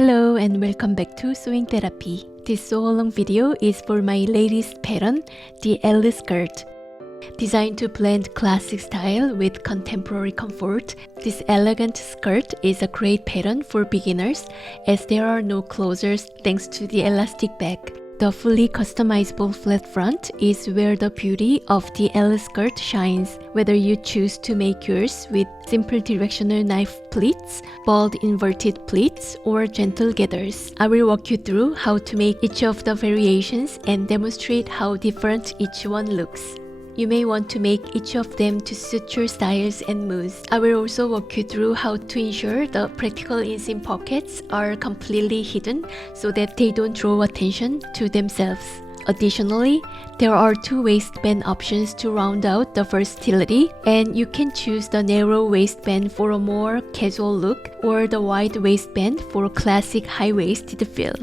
Hello and welcome back to Sewing Therapy. This sew-along video is for my latest pattern, the Ellis skirt. Designed to blend classic style with contemporary comfort, this elegant skirt is a great pattern for beginners as there are no closures thanks to the elastic back. The fully customizable flat front is where the beauty of the Ellis skirt shines, whether you choose to make yours with simple directional knife pleats, bold inverted pleats, or gentle gathers. I will walk you through how to make each of the variations and demonstrate how different each one looks. You may want to make each of them to suit your styles and moods. I will also walk you through how to ensure the practical inseam pockets are completely hidden so that they don't draw attention to themselves. Additionally, there are two waistband options to round out the versatility, and you can choose the narrow waistband for a more casual look or the wide waistband for a classic high-waisted feel.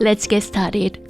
Let's get started.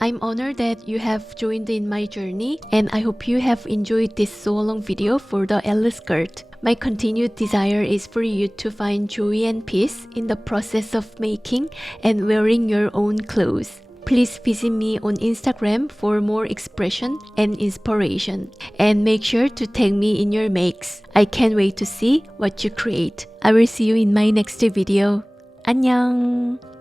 I'm honored that you have joined in my journey, and I hope you have enjoyed this sew-along video for the Ellis skirt. My continued desire is for you to find joy and peace in the process of making and wearing your own clothes. Please visit me on Instagram for more expression and inspiration. And make sure to tag me in your makes. I can't wait to see what you create. I will see you in my next video. 안녕!